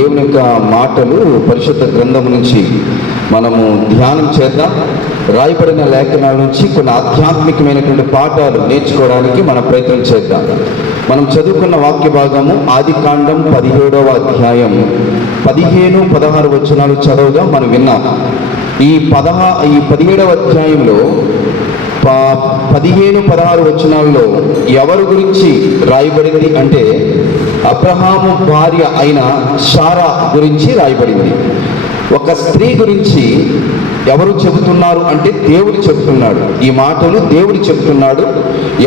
దేవుని యొక్క మాటలు పరిశుద్ధ గ్రంథం నుంచి మనము ధ్యానం చేద్దాం. రాయబడిన లేఖనాల నుంచి కొన్ని ఆధ్యాత్మికమైనటువంటి పాఠాలు నేర్చుకోవడానికి మనం ప్రయత్నం చేద్దాం. మనం చదువుకున్న వాక్య భాగము ఆదికాండం 17వ అధ్యాయం 15-16 వచనాలు చదవగా మనం విన్నాం. ఈ 17వ అధ్యాయంలో 15-16 వచనాల్లో ఎవరి గురించి రాయబడింది అంటే అబ్రహాము భార్య అయిన శారా గురించి రాయబడింది. ఒక స్త్రీ గురించి ఎవరు చెబుతున్నారు అంటే దేవుడు చెబుతున్నాడు. ఈ మాటలు దేవుడు చెబుతున్నాడు.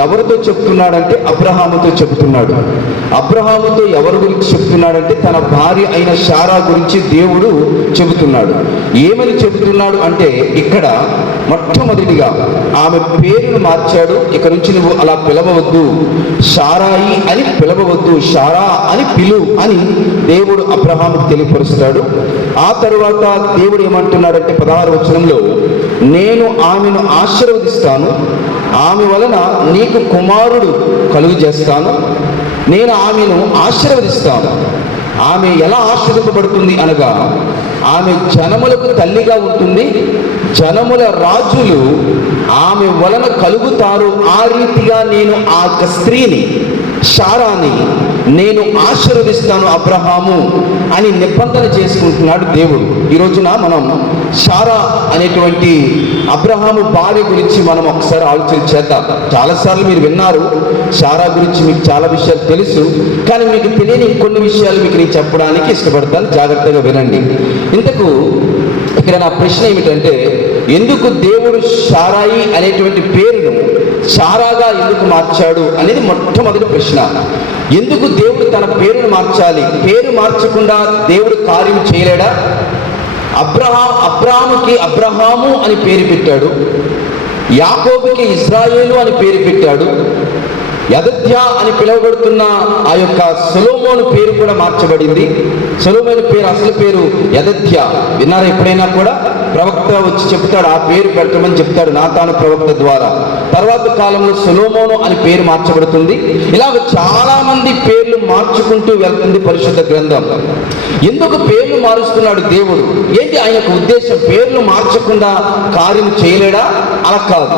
ఎవరితో చెబుతున్నాడంటే అబ్రహాముతో చెబుతున్నాడు. అబ్రహాముతో ఎవరి గురించి చెబుతున్నాడంటే తన భార్య అయిన శారా గురించి దేవుడు చెబుతున్నాడు. ఏమని చెబుతున్నాడు అంటే ఇక్కడ మొట్టమొదటిగా ఆమె పేరును మార్చాడు. ఇక నుంచి నువ్వు అలా పిలవవద్దు, శారాయి అని పిలవవద్దు, శారా అని పిలు అని దేవుడు అబ్రహాముకు తెలియపరుస్తాడు. ఆ తరువాత దేవుడు ఏమంటున్నాడంటే 16వ వచనంలో, నేను ఆమెను ఆశీర్వదిస్తాను, ఆమె వలన నీకు కుమారుడు కలుగు చేస్తాను, నేను ఆమెను ఆశీర్వదిస్తాను. ఆమె ఎలా ఆశీర్వదింపబడుతుంది అనగా ఆమె జనములకు తల్లిగా ఉంటుంది, జనముల రాజులు ఆమె వలన కలుగుతారు. ఆ రీతిగా నేను ఆ స్త్రీని శారాని నేను ఆశీర్వదిస్తాను అబ్రహాము అని నిబంధన చేసుకుంటున్నాడు దేవుడు. ఈ రోజున మనం శారా అనేటువంటి అబ్రహాము భార్య గురించి మనం ఒకసారి ఆలోచన చేద్దాం. చాలాసార్లు మీరు విన్నారు, శారా గురించి మీకు చాలా విషయాలు తెలుసు. కానీ మీకు తెలియని ఇంకొన్ని విషయాలు మీకు నేను చెప్పడానికి ఇష్టపడతాను. జాగ్రత్తగా వినండి. ఇంతకు ఇక్కడ నా ప్రశ్న ఏమిటంటే, ఎందుకు దేవుడు శారాయి అనేటువంటి పేరును శారాగా ఎందుకు మార్చాడు అనేది మొట్టమొదటి ప్రశ్న. ఎందుకు దేవుడు తన పేరును మార్చాలి? పేరు మార్చకుండా దేవుడు కార్యం చేయలేడా? అబ్రాహాముకి అబ్రహాము అని పేరు పెట్టాడు, యాకోబుకి ఇజ్రాయేలు అని పేరు పెట్టాడు, యదథ్య అని పిలువబడుతున్న ఆ యొక్క సొలొమోను పేరు కూడా మార్చబడింది. సొలొమోను పేరు అసలు పేరు యదథ్య. విన్నారా? ఎప్పుడైనా కూడా ప్రవక్త వచ్చి చెప్తాడు, ఆ పేరు పెట్టమని చెప్తాడు నాతాను ప్రవక్త ద్వారా. తర్వాత కాలంలో సొలొమోను అని పేరు మార్చబడుతుంది. ఇలాగ చాలా మంది పేర్లు మార్చుకుంటూ వెళ్తుంది పరిశుద్ధ గ్రంథం. ఎందుకు పేర్లు మారుస్తున్నాడు దేవుడు? ఏంటి ఆయన యొక్క ఉద్దేశం? పేర్లు మార్చకుండా కార్యం చేయలేడా? అలా కాదు.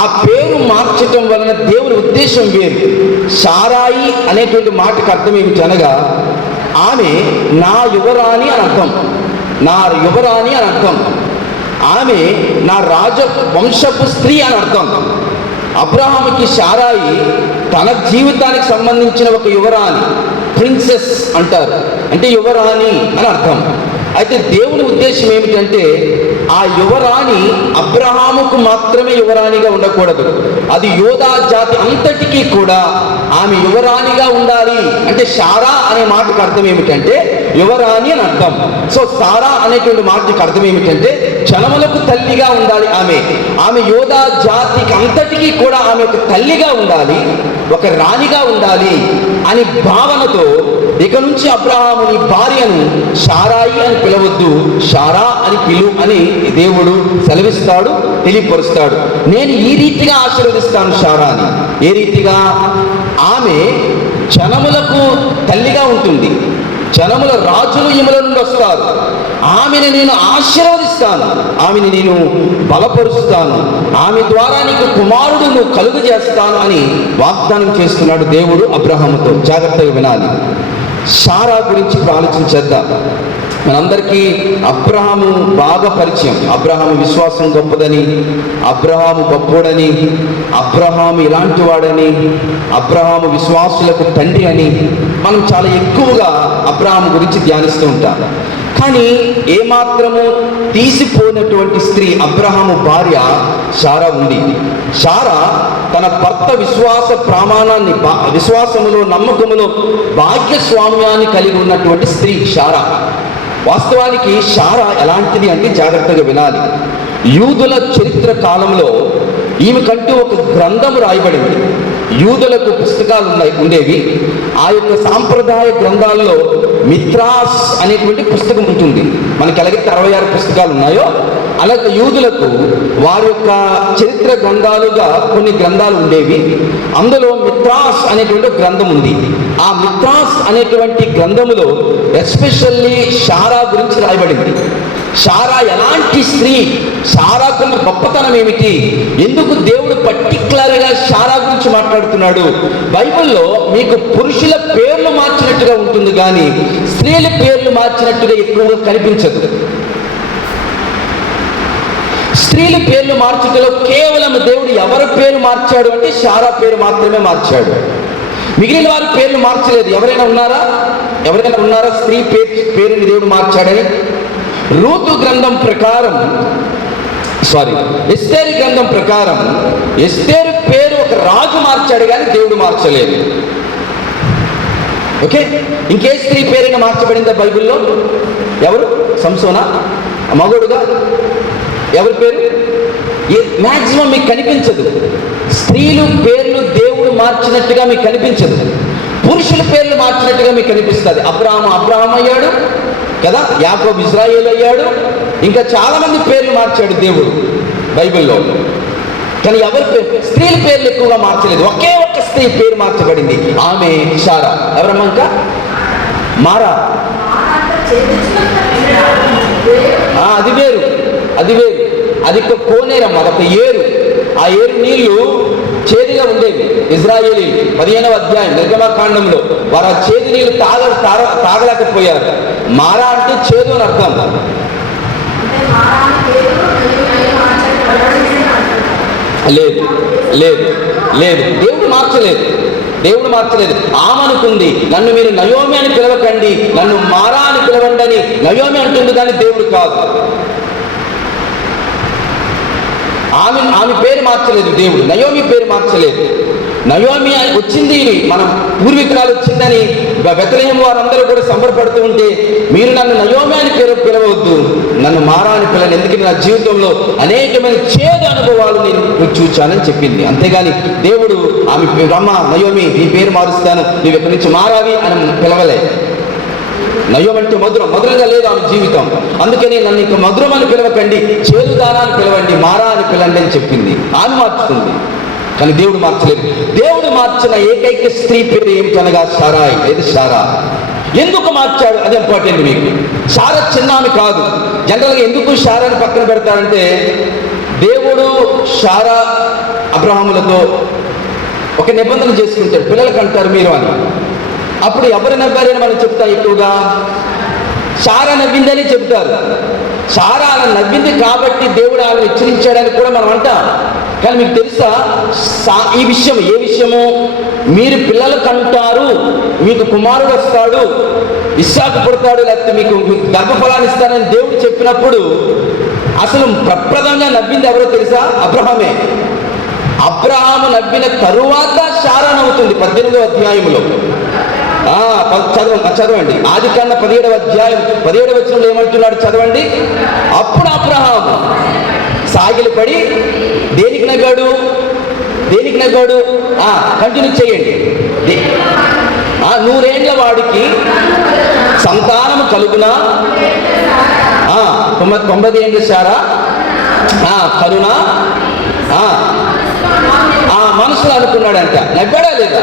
ఆ పేరు మార్చటం వలన దేవుని ఉద్దేశం వేరు. శారాయి అనేటువంటి మాటకు అర్థం ఏమిటి అనగా ఆమె నా యువరాణి అని అర్థం, నా యువరాణి అని అర్థం, ఆమె నా రాజ వంశపు స్త్రీ అని అర్థం. అబ్రహాముకి శారాయి తన జీవితానికి సంబంధించిన ఒక యువరాణి, ప్రిన్సెస్ అంటారు, అంటే యువరాణి అని అర్థం. అయితే దేవుని ఉద్దేశం ఏమిటంటే ఆ యువరాణి అబ్రహాముకు మాత్రమే యువరాణిగా ఉండకూడదు, అది యోధా జాతి అంతటికీ కూడా ఆమె యువరాణిగా ఉండాలి. అంటే శారా అనే మాటకు అర్థం ఏమిటంటే యువరాణి అని అర్థం. సో శారా అనేటువంటి మాటకు అర్థం ఏమిటంటే జనములకు తల్లిగా ఉండాలి. ఆమె యోధా జాతికి అంతటికీ కూడా ఆమె ఒక తల్లిగా ఉండాలి, ఒక రాణిగా ఉండాలి అని భావనతో ఇక నుంచి అబ్రహాముని భార్యను శారాయి అని పిలవద్దు, శారా అని పిలు అని దేవుడు సెలవిస్తాడు, తెలియపరుస్తాడు. నేను ఈ రీతిగా ఆశీర్వదిస్తాను శారాని. ఏ రీతిగా? ఆమె జనములకు తల్లిగా ఉంటుంది, జనముల రాజులు ఈమెల నుండి వస్తారు. ఆమెను నేను ఆశీర్వదిస్తాను, ఆమెను నేను బలపరుస్తాను, ఆమె ద్వారా నీకు కుమారుడును కలుగు చేస్తాను అని వాగ్దానం చేస్తున్నాడు దేవుడు అబ్రహాముతో. జాగ్రత్తగా వినాలి. శారా గురించి ఆలోచించేద్దాం. మనందరికీ అబ్రహాము బాగా పరిచయం. అబ్రహాము విశ్వాసం గొప్పదని, అబ్రహాము గొప్పోడని, అబ్రహాము ఇలాంటి వాడని, అబ్రహాము విశ్వాసులకు తండ్రి అని మనం చాలా ఎక్కువగా అబ్రహాము గురించి ధ్యానిస్తూ ఉంటాం. కానీ ఏమాత్రము తీసిపోయినటువంటి స్త్రీ అబ్రహాము భార్య శారా ఉంది. శారా తన భర్త విశ్వాస ప్రమాణాన్ని, విశ్వాసములో నమ్మకములో భాగ్యస్వామ్యాన్ని కలిగి ఉన్నటువంటి స్త్రీ శారా. వాస్తవానికి శారా ఎలాంటిది అంటే జాగ్రత్తగా వినాలి. యూదుల చరిత్ర కాలంలో ఈమెకంటూ ఒక గ్రంథం రాయబడింది. యూదులకు పుస్తకాలు ఉండేవి. ఆ యొక్క సాంప్రదాయ గ్రంథాల్లో మిత్రాస్ అనేటువంటి పుస్తకం ఉంటుంది. మనకి ఎలాగైతే 66 పుస్తకాలు ఉన్నాయో అలాగే యూదులకు వారి యొక్క చరిత్ర గ్రంథాలుగా కొన్ని గ్రంథాలు ఉండేవి. అందులో మిత్రాస్ అనేటువంటి గ్రంథం ఉంది. ఆ మిత్రాస్ అనేటువంటి గ్రంథములో ఎస్పెషల్లీ శారా గురించి రాయబడింది. శారా ఎలాంటి స్త్రీ, శారాకున్న గొప్పతనం ఏమిటి, ఎందుకు దేవుడు పర్టికులర్గా శారా గురించి మాట్లాడుతున్నాడు? బైబిల్లో మీకు పురుషుల పేర్లు మార్చినట్టుగా ఉంటుంది కానీ స్త్రీల పేర్లు మార్చినట్టుగా ఎక్కువగా కనిపించదు. స్త్రీల పేర్లు మార్చుటలో కేవలం దేవుడు ఎవరి పేరు మార్చాడు అంటే శారా పేరు మాత్రమే మార్చాడు. మిగిలిన వారి పేర్లు మార్చలేదు. ఎవరైనా ఉన్నారా స్త్రీ పేరుని దేవుడు మార్చాడని? రూతు గ్రంథం ప్రకారం, ఎస్తేరు గ్రంథం ప్రకారం ఎస్తేరు పేరు ఒక రాజు మార్చాడు కానీ దేవుడు మార్చలేదు. ఓకే, ఇంకే స్త్రీ పేరైనా మార్చబడిందా బైబిల్లో? ఎవరు? సంసోనా మగోడుగా? ఎవరి పేరు? మ్యాక్సిమం మీకు కనిపించదు. స్త్రీలు పేర్లు దేవుడు మార్చినట్టుగా మీకు కనిపించదు. పురుషుల పేర్లు మార్చినట్టుగా మీకు కనిపిస్తుంది. అబ్రహాం అయ్యాడు కదా, యాకోబు ఇజ్రాయేలు అయ్యాడు, ఇంకా చాలా మంది పేర్లు మార్చాడు దేవుడు బైబిల్లో. కానీ ఎవరి పేరు? స్త్రీల పేర్లు ఎక్కువగా మార్చలేదు. ఒకే ఒక్క స్త్రీ పేరు మార్చబడింది, ఆమె శారా. ఎవరమ్మా? ఇంకా మారా. అది వేరు. అది కోనేరమ్మ, అదొక ఏరు. ఆ ఏరు నీళ్లు చేదుగా ఉండేవి. ఇజ్రాయేలీ 15వ అధ్యాయం నిర్గమకాండంలో వారు ఆ చేదు నీళ్లు తాగలేకపోయారు. మారా అంటే చేదు అని అర్థం. లేదు దేవుడు మార్చలేదు. ఆమె అనుకుంది, నన్ను మీరు నయోమి అని పిలవకండి, నన్ను మారా అని పిలవండి అని నయోమి అంటుంది, కానీ దేవుడు కాదు. ఆమె పేరు మార్చలేదు దేవుడు, నయోమి పేరు మార్చలేదు. నయోమి వచ్చింది, మనం పూర్వీకురాలు వచ్చిందని బెత్లెహేం వారందరూ కూడా సంబరపడుతూ ఉంటే, మీరు నన్ను నయోమి అని పిలవద్దు, నన్ను మారా అని పిల్లని, ఎందుకంటే నా జీవితంలో అనేకమైన చేదు అనుభవాలు నేను చూచానని చెప్పింది. అంతేగాని దేవుడు ఆమె అమ్మ నయోమి నీ పేరు మారుస్తాను, నువ్వు ఎక్కడి నుంచి మారావి అని పిలవలే. నయోమి అంటే మధురంగా లేదు ఆమె జీవితం. అందుకని నన్ను ఇంక మధురం అని పిలవకండి, చేదుదానా అని పిలవండి, మారా అని పిలండి అని చెప్పింది. ఆమె మార్చుకుంది, కానీ దేవుడు మార్చలేదు. దేవుడు మార్చిన ఏకైక స్త్రీ పేరు ఏమిటనగా సారాయి, లేదు శారా. ఎందుకు మార్చాడు అది ఇంపార్టెంట్ మీకు. శారా చిన్న ఆమె కాదు. జనరల్గా ఎందుకు శారాని పక్కన పెడతారంటే, దేవుడు శారా అబ్రహాములతో ఒక నిబంధన చేసుకుంటాడు, పిల్లలకు అంటారు మీరు అని. అప్పుడు ఎవరు నవ్వారని మనం చెప్తాం, ఎక్కువగా శారా నవ్విందని చెప్తారు. శారా అలా నవ్వింది కాబట్టి దేవుడు ఆమెను హెచ్చరించాడని కూడా మనం అంటాం. కానీ మీకు తెలుసా ఈ విషయం? ఏ విషయము? మీరు పిల్లలు కంటారు, మీకు కుమారుడు వస్తాడు, ఇస్సాకు పుడతాడు, లేకపోతే మీకు గర్భఫలాన్ని ఇస్తానని దేవుడు చెప్పినప్పుడు అసలు ప్రప్రదంగా నవ్వింది ఎవరో తెలుసా? అబ్రహామే. అబ్రహాము నవ్విన తరువాత శారా నవ్వుతుంది 18వ అధ్యాయంలో. చదవండి. ఆదికాండ 17వ అధ్యాయం 17వ వచనంలో ఏమంటున్నాడు చదవండి. అప్పుడు అబ్రహాము సాగిలి పడి దేనికి నవ్వాడు? కంటిన్యూ చేయండి. 100 వాడికి సంతానము కలుగునా? 90 ఏండ్ల శారా కరుణ మనసులో అనుకున్నాడంట. నవ్వాడా లేదా?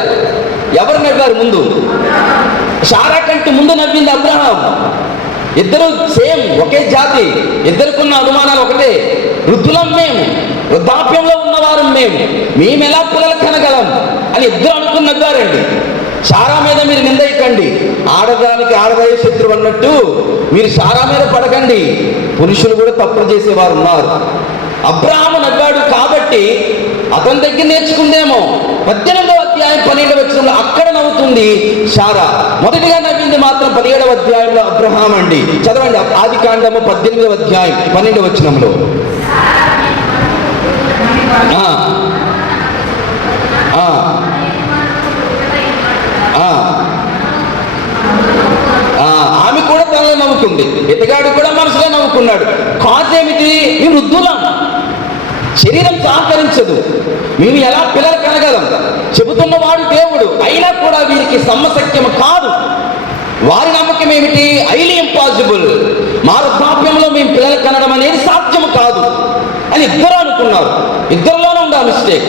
ఎవరు నవ్వారు ముందు? శారా కంటే ముందు నవ్వింది అబ్రహాం. ఇద్దరు సేమ్, ఒకే జాతి, ఇద్దరుకున్న అనుమానాలు ఒకటే. వృద్ధులం మేము, వృద్ధాప్యంలో ఉన్నవారు మేము ఎలా పిల్లలు కనగలం అని ఇద్దరు అనుకుని నవ్వారండి. శారా మీద మీరు నిందయకండి, ఆడదానికి ఆడదాయ శత్రువు అన్నట్టు మీరు శారా మీద పడకండి. పురుషులు కూడా తప్పులు చేసేవారు ఉన్నారు. అబ్రహాము నవ్వాడు కాబట్టి అతని దగ్గర నేర్చుకుందేమో. 18వ అధ్యాయం 12వ వచనంలో అక్కడ నవ్వుతుంది శారా. మొదటిగా నవ్వింది మాత్రం 17వ అధ్యాయంలో అబ్రహాం అండి. చదవండి. ఆదికాండము 18వ అధ్యాయం 12వ వచనంలో. ఆమె కూడా తనలో నవ్వుకుంది, ఇతగాడు కూడా మనసులో నవ్వుకున్నాడు. కాజ్ ఏమిటి? ఈ వృద్ధులం, శరీరం సహకరించదు, మేము ఎలా పిల్లలు కనగలం? చెబుతున్నవాడు దేవుడు, అయినా కూడా వీరికి సమ్మశక్యము కాదు. వారి నమ్మకం ఏమిటి? హైలీ ఇంపాసిబుల్, మా వృద్ధాప్యంలో మేము పిల్లలు కనడం అనేది సాధ్యము కాదు. ఉన్నారు. ఇద్దరిలోనూ ఉండే మిస్టేక్.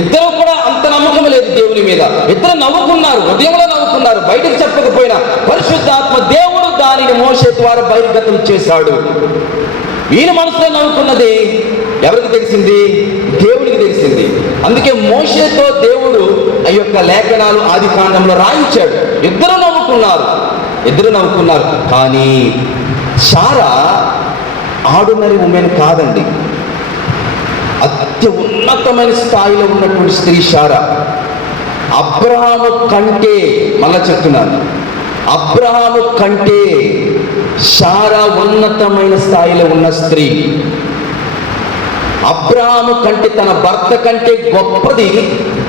ఇద్దరు కూడా అంత నమ్మకం లేదు దేవుని మీద. ఇద్దరు నవ్వుకున్నారు, హృదయంలో నవ్వుకున్నారు, బయటకు చెప్పకపోయినా పరిశుద్ధాత్మ దేవుడు దానిని మోషే ద్వారా బహిర్గతం చేశాడు. ఈయన మనసులో నవ్వుకున్నది ఎవరికి తెలిసింది? దేవునికి తెలిసింది. అందుకే మోషేతో దేవుడు ఆ యొక్క లేఖనాలు ఆది కాండంలో రాయించాడు. ఇద్దరు నవ్వుకున్నారు. కానీ శారా ఆర్డినరీ ఉమెన్ కాదండి. అత్య ఉన్నతమైన స్థాయిలో ఉన్నటువంటి స్త్రీ శారా. అబ్రహాము కంటే, మళ్ళా చెప్తున్నాను, అబ్రహాము కంటే శారా ఉన్నతమైన స్థాయిలో ఉన్న స్త్రీ. అబ్రహాము కంటే, తన భర్త కంటే గొప్పది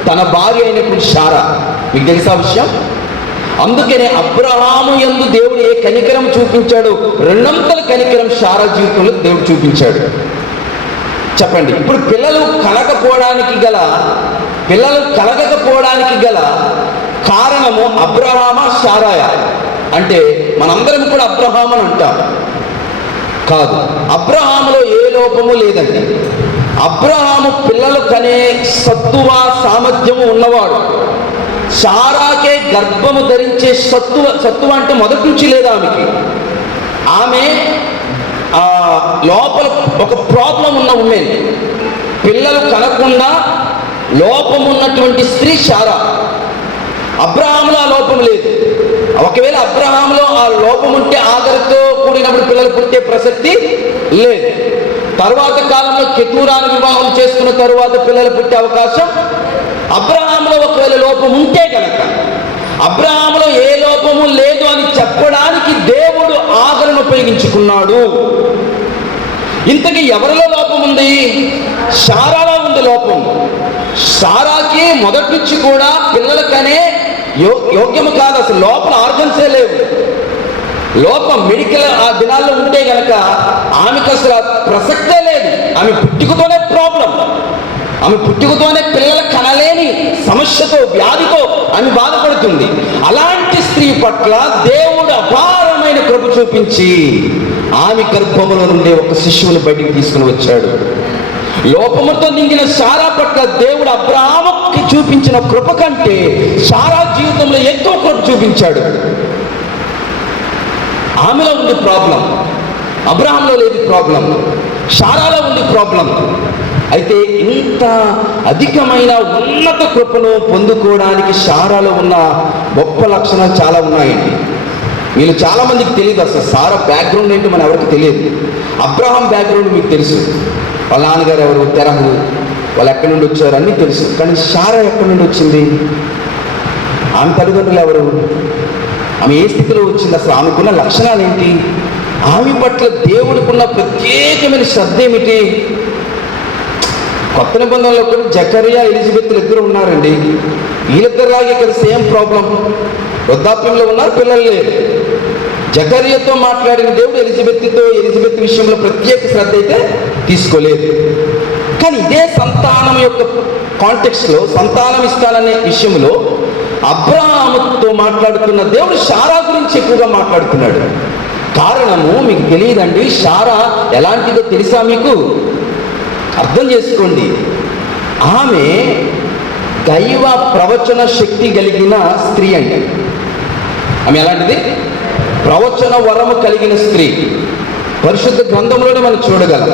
తన భార్య అయినటువంటి శారా. మీకు తెలుసా విషయం? అందుకనే అబ్రహాము యందు దేవుడు ఏ కనికరం చూపించాడు, రెండంతల కనికరం శారా జీవితంలో దేవుడు చూపించాడు. చెప్పండి, ఇప్పుడు పిల్లలు కలగకపోవడానికి గల కారణము అబ్రహామా శారాయా? అంటే మనందరం కూడా అబ్రహాం అని అంటాం. కాదు, అబ్రహాములో ఏ లోపము లేదండి. అబ్రహాము పిల్లలు కనే సత్తువ సామర్థ్యము ఉన్నవాడు. శారాకే గర్భము ధరించే సత్తువ అంటే మొదటి నుంచి లేదు ఆమె లోపల ఒక ప్రాబ్లం ఉన్న ఉమెన్, పిల్లలు కనకుండా లోపం ఉన్నటువంటి స్త్రీ శారా. అబ్రహాములో ఆ లోపం లేదు. ఒకవేళ అబ్రహాములో ఆ లోపం ఉంటే ఆగరుతో కూడినప్పుడు పిల్లలు పుట్టే ప్రసక్తి లేదు. తర్వాత కాలంలో కెతూరాను వివాహం చేసుకున్న తరువాత పిల్లలు పుట్టే అవకాశం. అబ్రహాములో ఒకవేళ లోపం ఉంటే కనుక, అబ్రహాములో ఏ లోపము లేదు అని చెప్పడానికి దేవుడు ఆగరును ఉపయోగించుకున్నాడు. ఇంతకీ ఎవరిలో లోపం ఉంది? శారాలో ఉంది లోపం. శారాకి మొదటి నుంచి కూడా పిల్లలకనే యోగ్యము కాదు. అసలు లోపల ఆర్గన్సే లేవు. లోపం మెడికల్ ఆ దినాల్లో ఉంటే గనక ఆమెకు అసలు ప్రసక్తే లేదు. ఆమె పుట్టుకతోనే ప్రాబ్లం. ఆమె పుట్టుకతోనే పిల్లలు కనలేని సమస్యతో, వ్యాధితో ఆమె బాధపడుతుంది. అలాంటి స్త్రీ పట్ల దేవుడు అపారమైన కృప చూపించి ఆమె గర్భములో నుండి ఒక శిశువుని బయటికి తీసుకుని వచ్చాడు. లోపముతో నిండిన శారా పట్ల దేవుడు అబ్రహాముకి చూపించిన కృప కంటే శారా జీవితంలో ఎక్కువ కృప చూపించాడు. ఆమెలో ఉంది ప్రాబ్లం, అబ్రహాంలో లేదు ప్రాబ్లం, శారాలో ఉంది ప్రాబ్లం. అయితే ఇంత అధికమైన ఉన్నత కృపను పొందుకోవడానికి శారాలో ఉన్న గొప్ప లక్షణాలు చాలా ఉన్నాయండి. వీళ్ళు చాలా మందికి తెలియదు. అసలు శారా బ్యాక్గ్రౌండ్ ఏంటో మన ఎవరికి తెలియదు. అబ్రహాం బ్యాక్గ్రౌండ్ మీకు తెలుసు. వాళ్ళ నాన్నగారు ఎవరు, తెరహు, వాళ్ళు ఎక్కడి నుండి వచ్చారు అన్నీ తెలుసు. కానీ శారా ఎక్కడి నుండి వచ్చింది? ఆమె తల్లిదండ్రులు ఎవరు? ఆమె ఏ స్థితిలో వచ్చింది? అసలు ఆమెకున్న లక్షణాలు ఏంటి? ఆమె పట్ల దేవుడికున్న ప్రత్యేకమైన శ్రద్ధ ఏమిటి? కొత్త నిబంధనలో కూడా జకరియా, ఎలిజబెత్లు ఇద్దరు ఉన్నారండి. వీళ్ళిద్దరిలాగే ఇక్కడ సేమ్ ప్రాబ్లం. వృద్ధాప్యంలో ఉన్నారు, పిల్లలు లేరు. జకర్యాతో మాట్లాడిన దేవుడు ఎలిజబెత్ విషయంలో ప్రత్యేక శ్రద్ధ అయితే తీసుకోలేదు. కానీ ఇదే సంతానం యొక్క కాంటెక్స్ట్లో, సంతానం ఇస్తాననే విషయంలో అబ్రహాముతో మాట్లాడుతున్న దేవుడు శారా గురించి ఎక్కువగా మాట్లాడుతున్నాడు. కారణము మీకు తెలియదండి. శారా ఎలాంటిదో తెలుసా మీకు? అర్థం చేసుకోండి. ఆమె దైవ ప్రవచన శక్తి కలిగిన స్త్రీ అండి. ఆమె ఎలాంటిది? ప్రవచన వరము కలిగిన స్త్రీ. పరిశుద్ధ గ్రంథంలోనే మనం చూడగలం.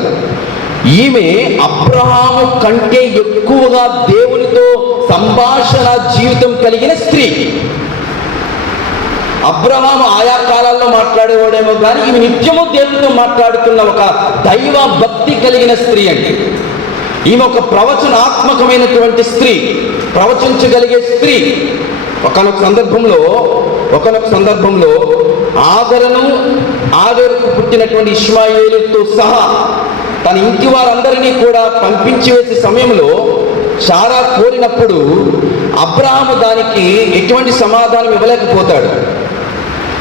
ఈమె అబ్రహాము కంటే ఎక్కువగా దేవునితో సంభాషణ జీవితం కలిగిన స్త్రీ. అబ్రహాము ఆయా కాలాల్లో మాట్లాడేవాడేమో కానీ ఈమె నిత్యము దేవునితో మాట్లాడుతున్న ఒక దైవ భక్తి కలిగిన స్త్రీ అండి. ఈమె ఒక ప్రవచనాత్మకమైనటువంటి స్త్రీ, ప్రవచించగలిగే స్త్రీ. ఒకనొక సందర్భంలో ఆగరుకు పుట్టినటువంటి ఇష్మాయేలుతో సహా తన ఇంటి వారందరినీ కూడా పంపించి వేసే సమయంలో శారా కోరినప్పుడు అబ్రహాము దానికి ఎటువంటి సమాధానం ఇవ్వలేకపోతాడు.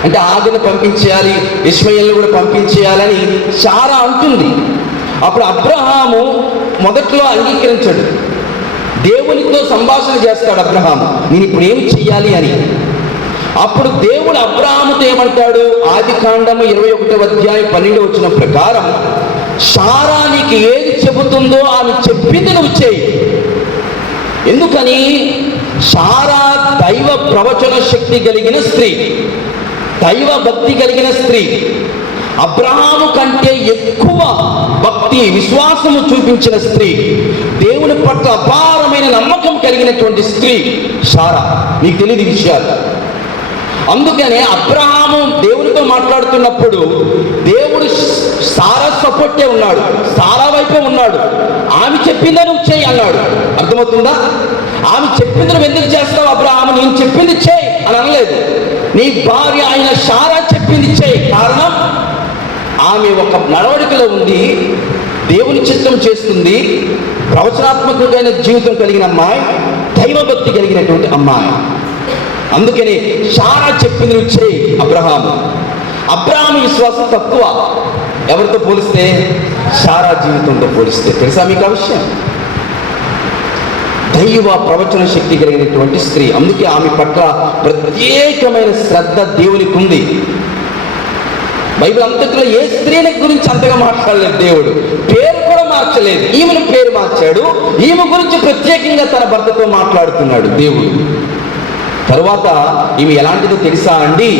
అంటే ఆగను పంపించేయాలి, ఇష్మాయేలును కూడా పంపించేయాలని శారా అంటుంది. అప్పుడు అబ్రహాము మొదట్లో అంగీకరించాడు. దేవునితో సంభాషణ చేస్తాడు అబ్రహాము, నేను ఇప్పుడు ఏం చెయ్యాలి అని. అప్పుడు దేవుడు అబ్రహాముతో ఏమంటాడు? ఆది కాండము 21వ అధ్యాయం 12వ వచనం ప్రకారం, శారా నీకు ఏది చెబుతుందో ఆమె చెప్పింది నువ్వు చేయి. ఎందుకని? శారా దైవ ప్రవచన శక్తి కలిగిన స్త్రీ, దైవ భక్తి కలిగిన స్త్రీ, అబ్రహాము కంటే ఎక్కువ భక్తి విశ్వాసము చూపించిన స్త్రీ, దేవుని పట్ల అపారమైన నమ్మకం కలిగినటువంటి స్త్రీ శారా. మీకు తెలియని విషయాలు. అందుకనే అబ్రహాము దేవునితో మాట్లాడుతున్నప్పుడు దేవుడు సారా సపోర్టే ఉన్నాడు, సారా వైపే ఉన్నాడు. ఆమె చెప్పిందా నువ్వు చేయి అన్నాడు. అర్థమవుతుందా? ఆమె చెప్పింది నువ్వు ఎందుకు చేస్తావు అబ్రహాము? నేను చెప్పింది చేయి అని అనలేదు. నీ భార్య అయిన శారా చెప్పింది చేయి. కారణం, ఆమె ఒక నడవడికలో ఉంది, దేవుని చిత్తం చేస్తుంది, ప్రవచనాత్మకమైన జీవితం కలిగిన అమ్మాయి, దైవభక్తి కలిగినటువంటి అమ్మాయి. అందుకని శారా చెప్పింది నువ్వు చేయి అబ్రహాము. అబ్రహాము విశ్వాసం తక్కువ ఎవరితో పోలిస్తే? శారా జీవితంతో పోలిస్తే. తెలుసా మీకు ఆ విషయం? దైవ ప్రవచన శక్తి కలిగినటువంటి స్త్రీ. అందుకే ఆమె పట్ల ప్రత్యేకమైన శ్రద్ధ దేవునికి ఉంది. బైబిల్ అంతట్లో ఏ స్త్రీని గురించి అంతగా మాట్లాడలేదు దేవుడు. పేరు కూడా మార్చలేదు, ఈమెను పేరు మార్చాడు. ఈమె గురించి ప్రత్యేకంగా తన భర్తతో మాట్లాడుతున్నాడు దేవుడు. తరువాత ఈమె ఎలాంటిదో తెలుసా అండి?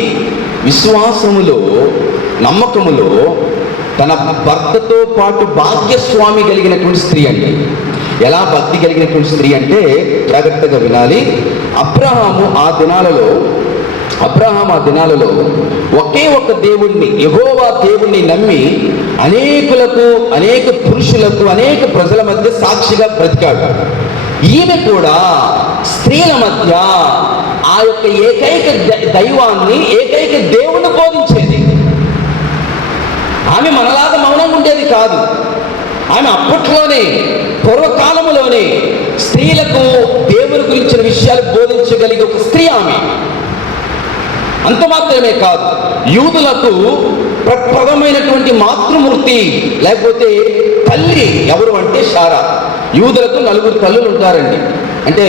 విశ్వాసములో, నమ్మకములో తన భర్తతో పాటు భాగ్యస్వామి కలిగినటువంటి స్త్రీ అండి. ఎలా భక్తి కలిగినటువంటి స్త్రీ అంటే జాగ్రత్తగా వినాలి. అబ్రహాము ఆ దినాలలో ఒకే ఒక దేవుణ్ణి, యెహోవా దేవుణ్ణి నమ్మి అనేక పురుషులకు, అనేక ప్రజల మధ్య సాక్షిగా బ్రతికాడు. ఈమె కూడా స్త్రీల మధ్య ఆ యొక్క ఏకైక దైవాన్ని, ఏకైక దేవుణ్ణి బోధించేది. ఆమె మనలాగా మౌనంగా ఉండేది కాదు. ఆమె అప్పట్లోనే, పూర్వకాలంలోనే స్త్రీలకు దేవుని గురించిన విషయాలు బోధించగలిగే ఒక స్త్రీ ఆమె. అంత మాత్రమే కాదు, యూదులకు ప్రప్రథమైనటువంటి మాతృమూర్తి, లేకపోతే తల్లి ఎవరు అంటే శారా. యూదులకు 4 తల్లులు ఉంటారండి. అంటే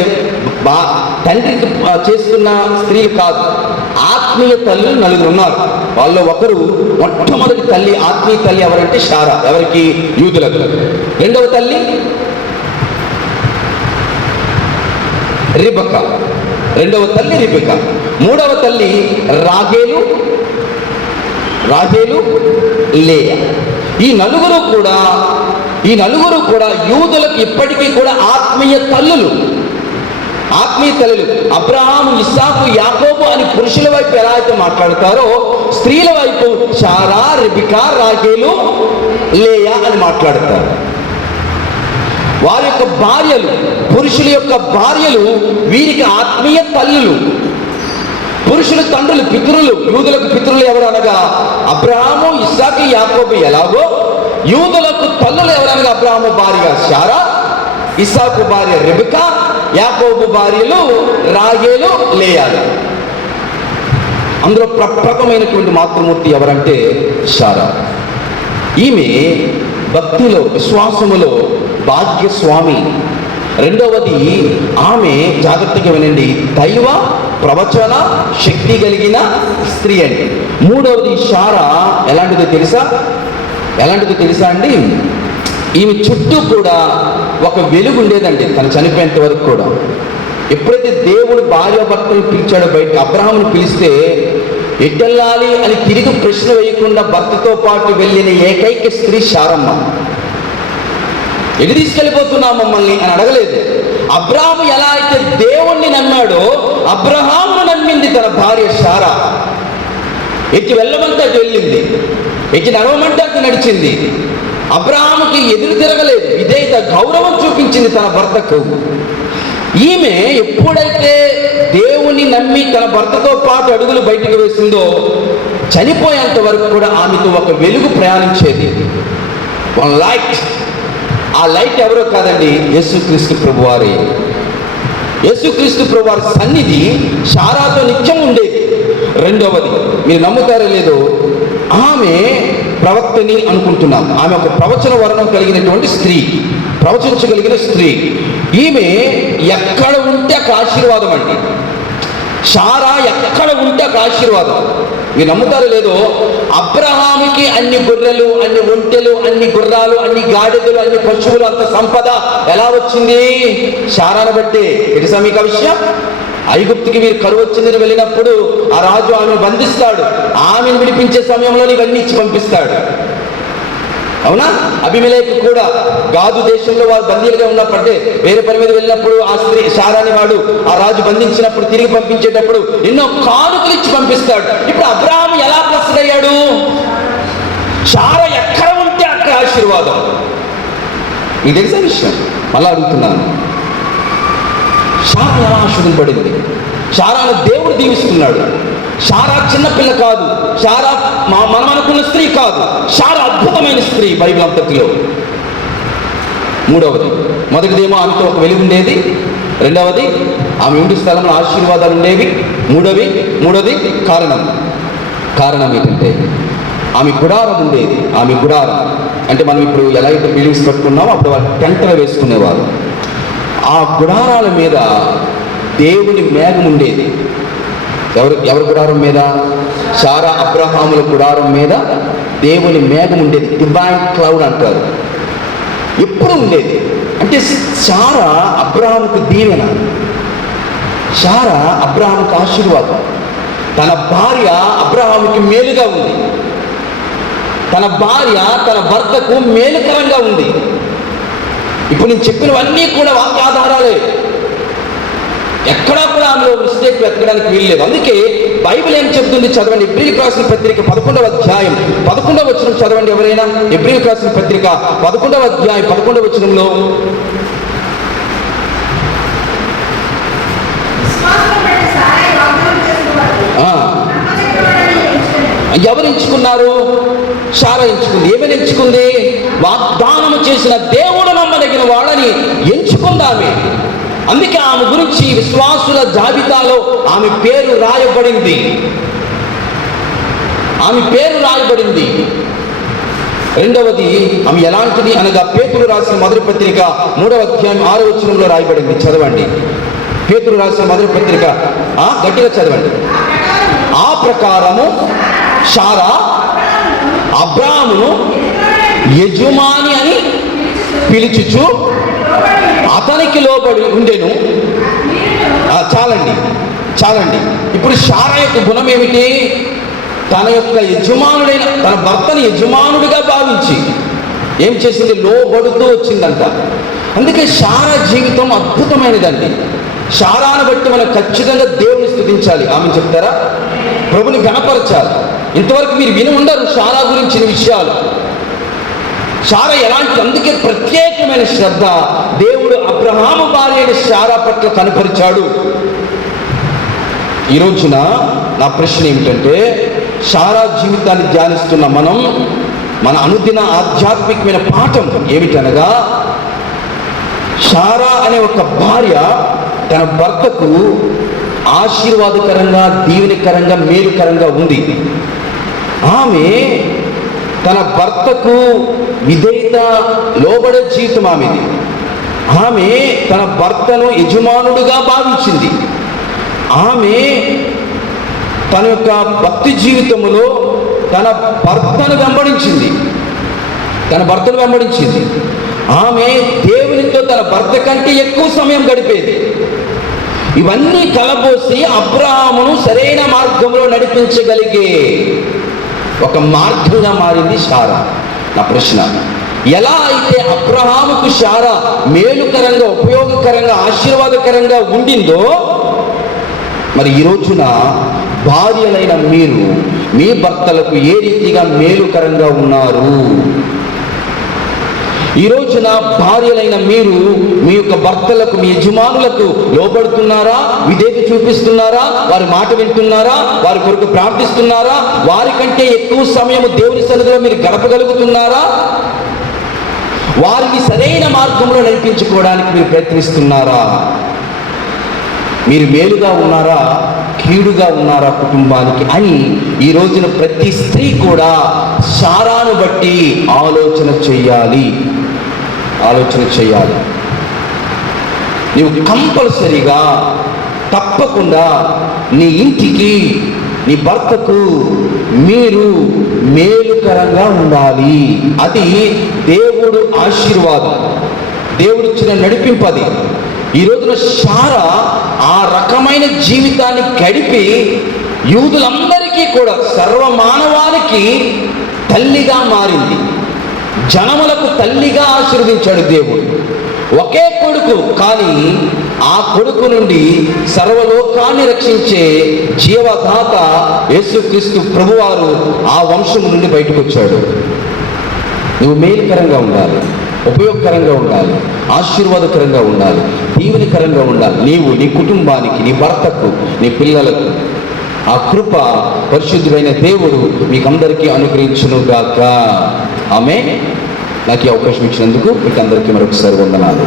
తండ్రికి చేస్తున్న స్త్రీలు కాదు, ఆత్మీయ తల్లులు 4 ఉన్నారు. వాళ్ళు ఒకరు, మొట్టమొదటి తల్లి, ఆత్మీయ తల్లి ఎవరంటే శారా. ఎవరికి? యూదులకు. రెండవ తల్లి రిబకా. మూడవ తల్లి రాహేలు, లేయా. ఈ నలుగురు కూడా యూదులకు ఇప్పటికీ కూడా ఆత్మీయ తల్లులు. అబ్రహాము, ఇస్సాకు, యాకోబు అని పురుషుల వైపు ఎలా అయితే మాట్లాడతారో, స్త్రీల వైపు శారా, రిబకా, రాహేలు, లేయా అని మాట్లాడతారు. వారి యొక్క భార్యలు, పురుషుల యొక్క భార్యలు వీరికి ఆత్మీయ తల్లులు. పురుషుల తండ్రులు, పితరులు. యూదులకు పితరులు ఎవరు అనగా అబ్రహాము, ఇస్సాకు, యాకోబు. ఎలాగో యూదులకు తల్లులు ఎవరనగా అబ్రహాము భార్య శారా, ఇస్సాకు భార్య రిబకా, యాకోబు భార్యలు రాహేలు, లేయాలు. అందులో ప్రప్రథమైనటువంటి మాతృమూర్తి ఎవరంటే శారా. ఈమె భక్తిలో, విశ్వాసములో భాగ్యస్వామి. రెండవది, ఆమె, జాగ్రత్తగా వినండి, దైవ ప్రవచన శక్తి కలిగిన స్త్రీ అండి. మూడవది శారా ఎలాంటిదో తెలుసా అండి? ఈమె చుట్టూ కూడా ఒక వెలుగు ఉండేదండి తను చనిపోయేంత వరకు కూడా. ఎప్పుడైతే దేవుడు భార్యాభర్తలు పిలిచాడో, బయట అబ్రహామును పిలిస్తే ఎట్టెళ్ళాలి అని తిరిగి ప్రశ్న వేయకుండా భర్తతో పాటు వెళ్ళిన ఏకైక స్త్రీ శారమ్మ. ఎటు తీసుకెళ్ళిపోతున్నావు మమ్మల్ని అని అడగలేదు. అబ్రహాము ఎలా అయితే దేవుణ్ణి నమ్మాడో, అబ్రహామును నమ్మింది తన భార్య శారా. ఎట్టి వెళ్ళమంటే అటు వెళ్ళింది, ఎట్టి నడవమంటే అటు నడిచింది. అబ్రహాముకి ఎదురు తిరగలేదు, విధేయత, గౌరవం చూపించింది తన భర్తకు. ఈమె ఎప్పుడైతే దేవుని నమ్మి తన భర్తతో పాటు అడుగులు బయటకు వేసిందో, చనిపోయేంత వరకు కూడా ఆమెతో ఒక వెలుగు ప్రయాణించేది, ఒక లైట్. ఆ లైట్ ఎవరో కాదండి, యేసుక్రీస్తు ప్రభువారి. యేసుక్రీస్తు ప్రభువారి సన్నిధి శారాతో నిత్యం ఉండేది. రెండవది, మీరు నమ్ముతారో లేదో, ఆమె ప్రవక్తని అనుకుంటున్నాం. ఆమె ఒక ప్రవచన వర్ణం కలిగినటువంటి స్త్రీ, ప్రవచించగలిగిన స్త్రీ. ఈమె ఎక్కడ ఉంటే ఒక ఆశీర్వాదం అండి. శారా ఎక్కడ ఉంటే ఒక ఆశీర్వాదం. మీరు నమ్ముతారో లేదో, అబ్రహాము అబ్రహాముకి అన్ని గొర్రెలు, అన్ని ఒంటెలు, అన్ని గుర్రాలు, అన్ని గాడిదలు, అన్ని పశువులు, అంత సంపద ఎలా వచ్చింది? శారాను బట్టి. తెలుసా మీకు ఆ విషయం? ఐగుప్తుకి మీరు కరువు వచ్చిందని వెళ్ళినప్పుడు ఆ రాజు ఆమెను బంధిస్తాడు. ఆమెను విడిపించే సమయంలో ఇవన్నీ ఇచ్చి పంపిస్తాడు. అవునా? అబీమెలెకు కూడా గాదు దేశంలో వారు బందీలుగా ఉన్నప్పుడే వేరే పని మీద వెళ్ళినప్పుడు ఆ స్త్రీ శారాని వాడు ఆ రాజు బంధించినప్పుడు తిరిగి పంపించేటప్పుడు ఎన్నో కానుకలు ఇచ్చి పంపిస్తాడు. ఇప్పుడు అబ్రహాము ఎలా బ్లెస్డ్ అయ్యాడు? శారా ఎక్కడ ఉంటే అక్కడ ఆశీర్వాదం. మీకు తెలిసే విషయం, మళ్ళా అడుగుతున్నాను. శారా ఎలా ఆశీర్వదింపబడింది? శారాను దేవుడు దీవిస్తున్నాడు. శారా చిన్నపిల్ల కాదు, శారా మనం అనుకున్న స్త్రీ కాదు, శారా అద్భుతమైన స్త్రీ బైబిల్ అంతటిలో. మూడవది, మొదటిదేమో ఆమెతో ఒక వెలుగు ఉండేది. రెండవది, ఆమె ఉండి స్థలంలో ఆశీర్వాదాలు ఉండేవి. మూడవది కారణం ఏంటంటే ఆమె గుడారం ఉండేది. ఆమె గుడారం అంటే మనం ఇప్పుడు ఎలా అయితే బిల్డింగ్స్ కట్టుకున్నామో అప్పుడు వాళ్ళు టెంటలు వేసుకునేవారు. ఆ గుడారాల మీద దేవుని మేఘం ఉండేది. ఎవరి గుడారం మీద? శారా అబ్రహాముల గుడారం మీద దేవుని మేఘం ఉండేది. డివైన్ క్లౌడ్ అంటారు. ఎప్పుడు ఉండేది అంటే శారా అబ్రహాముకు దీవెన, శారా అబ్రహాముకు ఆశీర్వాదం. తన భార్య అబ్రహాముకి మేలుగా ఉంది. తన భార్య తన భర్తకు మేలుకరంగా ఉంది. ఇప్పుడు నేను చెప్పినవన్నీ కూడా వాక్యాధారాలే. ఎక్కడా కూడా ఆమెలో మిస్టేక్ వెతకడానికి వీల్లేదు. అందుకే బైబిల్ ఏం చెప్తుంది చదవండి. ఎబ్రీయులకు రాసిన పత్రిక 11వ అధ్యాయం 11వ వచనం చదవండి. ఎవరైనా ఎబ్రీయులకు రాసిన పత్రిక 11వ అధ్యాయం 11వ వచనంలో ఎవరు ఎంచుకున్నారు? శారా ఎంచుకుంది. ఏమని ఎంచుకుంది? వాగ్దానము చేసిన దేవుడు నమ్మదగిన వాళ్ళని ఎంచుకుందామే. అందుకే ఆమె గురించి విశ్వాసుల జాబితాలో ఆమె పేరు రాయబడింది. రెండవది, ఆమె ఎలాంటిది అనగా పేతురు రాసిన మొదటి పత్రిక 3వ అధ్యాయం 6వ వచనంలో రాయబడింది. చదవండి. పేతురు రాసిన మొదటి పత్రిక గట్టిగా చదవండి. ఆ ప్రకారము శారా అబ్రాహామును యజమాని అని పిలుచుచు అతనికి లోబడి ఉండెను. చాలండి. ఇప్పుడు శారా యొక్క గుణం ఏమిటి? తన యొక్క యజమానుడైన తన భర్తని యజమానుడిగా భావించి ఏం చేసింది? లోబడుతూ వచ్చిందంట. అందుకే శారా జీవితం అద్భుతమైనదండి. శారాను బట్టి మనం ఖచ్చితంగా దేవుని స్తుతించాలి. ఆమె చెప్తారా? ప్రభుని గణపరచాలి. ఇంతవరకు మీరు విని ఉండరు శారా గురించిన విషయాలు. శారా ఎలాంటి, అందుకే ప్రత్యేకమైన శ్రద్ధ దేవుడు అబ్రహాము భార్య అయిన శారా పట్ల కనపరిచాడు. ఈ రోజున నా ప్రశ్న ఏమిటంటే, శారా జీవితాన్ని ధ్యానిస్తున్న మనం మన అనుదిన ఆధ్యాత్మికమైన పాఠం ఏమిటనగా, శారా అనే ఒక భార్య తన భర్తకు ఆశీర్వాదకరంగా, దీవెనకరంగా, మేలుకరంగా ఉంది. ఆమె తన భర్తకు విధేయత, లోబడే జీవితం ఆమెది. ఆమె తన భర్తను యజమానుడుగా భావించింది. ఆమె తన యొక్క భక్తి జీవితంలో తన భర్తను వెంబడించింది. ఆమె దేవునితో తన భర్త కంటే ఎక్కువ సమయం గడిపేది. ఇవన్నీ కలబోసి అబ్రహామును సరైన మార్గంలో నడిపించగలిగే ఒక మార్గంగా మారింది శారా. నా ప్రశ్న, ఎలా అయితే అబ్రహాముకు శారా మేలుకరంగా, ఉపయోగకరంగా, ఆశీర్వాదకరంగా ఉండిందో, మరి ఈ రోజున భార్యలైన మీరు మీ భర్తలకు ఏ రీతిగా మేలుకరంగా ఉన్నారు? ఈ రోజున భార్యలైన మీరు మీ యొక్క భర్తలకు, మీ యజమానులకు లోబడుతున్నారా? విధేయత చూపిస్తున్నారా? వారి మాట వింటున్నారా? వారి కొరకు ప్రార్థిస్తున్నారా? వారికంటే ఎక్కువ సమయం దేవుని సన్నిధిలో మీరు గడపగలుగుతున్నారా? వారిని సరైన మార్గంలో నడిపించుకోవడానికి మీరు ప్రయత్నిస్తున్నారా? మీరు మేలుగా ఉన్నారా, కీడుగా ఉన్నారా కుటుంబానికి అని ఈ రోజున ప్రతి స్త్రీ కూడా శారాను బట్టి ఆలోచన చెయ్యాలి. నీవు కంపల్సరీగా తప్పకుండా నీ ఇంటికి నీ భర్తకు మీరు మేలుకరంగా ఉండాలి. అది దేవుడు ఆశీర్వాదం, దేవుడిచ్చిన నడిపింపది. ఈ రోజున శారా ఆ రకమైన జీవితాన్ని గడిపి యూదులందరికీ కూడా, సర్వమానవానికి తల్లిగా మారింది. జనములకు తల్లిగా ఆశీర్వదించాడు దేవుడు. ఒకే కొడుకు, కానీ ఆ కొడుకు నుండి సర్వలోకాన్ని రక్షించే జీవదాత యేసుక్రీస్తు ప్రభువారు ఆ వంశం నుండి బయటకు వచ్చాడు. నువ్వు మేలుకరంగా ఉండాలి, ఉపయోగకరంగా ఉండాలి, ఆశీర్వాదకరంగా ఉండాలి, దీవెనకరంగా ఉండాలి. నీవు, నీ కుటుంబానికి, నీ భర్తకు, నీ పిల్లలకు ఆ కృప పరిశుద్ధుడైన దేవుడు మీకందరికీ అనుగ్రహించునుగాక. ఆమేన్. నాకు ఈ అవకాశం ఇచ్చినందుకు మీకు అందరికీ మరొకసారి వందనాలు.